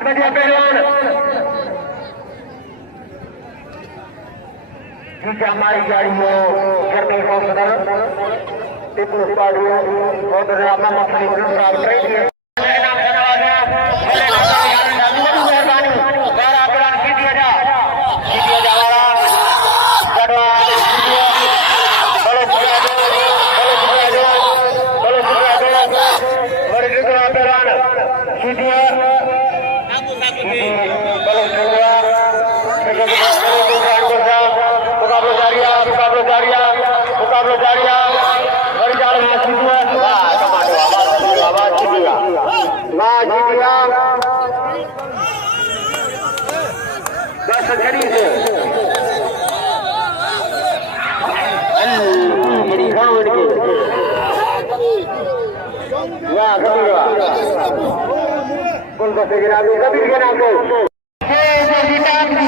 हाथ बजे पहलवान ठीक है हमारी गाड़ी हो करने को सदर टिप्पू पाड़ियों और ड्रामा मछली प्राप्त ट्रेन मेरे नाम से नवाजा मेरे नाम से मेहरबानी मेरा प्लान कीजिए जा वाला गढ़वा कौन सा